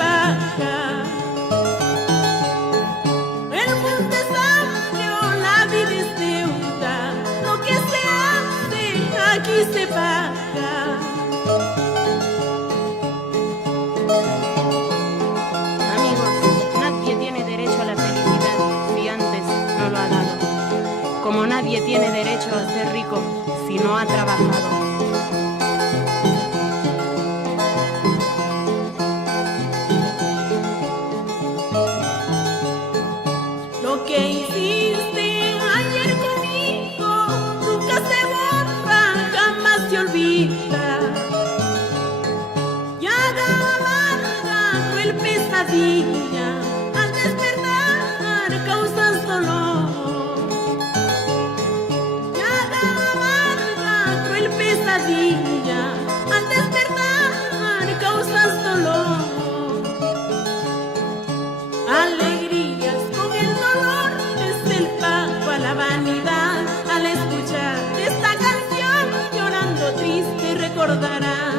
paga. El mundo es amplio, la vida es deuda, lo que se hace aquí se paga. Amigos, nadie tiene derecho a la felicidad si antes no lo ha dado, como nadie tiene derecho a ser rico si no ha trabajado. Lo que hiciste ayer conmigo nunca se borra, jamás se olvida. Llaga amarga, cruel pesadilla, al despertar causas dolor. Llaga amarga, cruel pesadilla, al despertar causas dolor. Alegrías con el dolor es el pago a la vanidad. Al escuchar esta canción llorando triste recordarás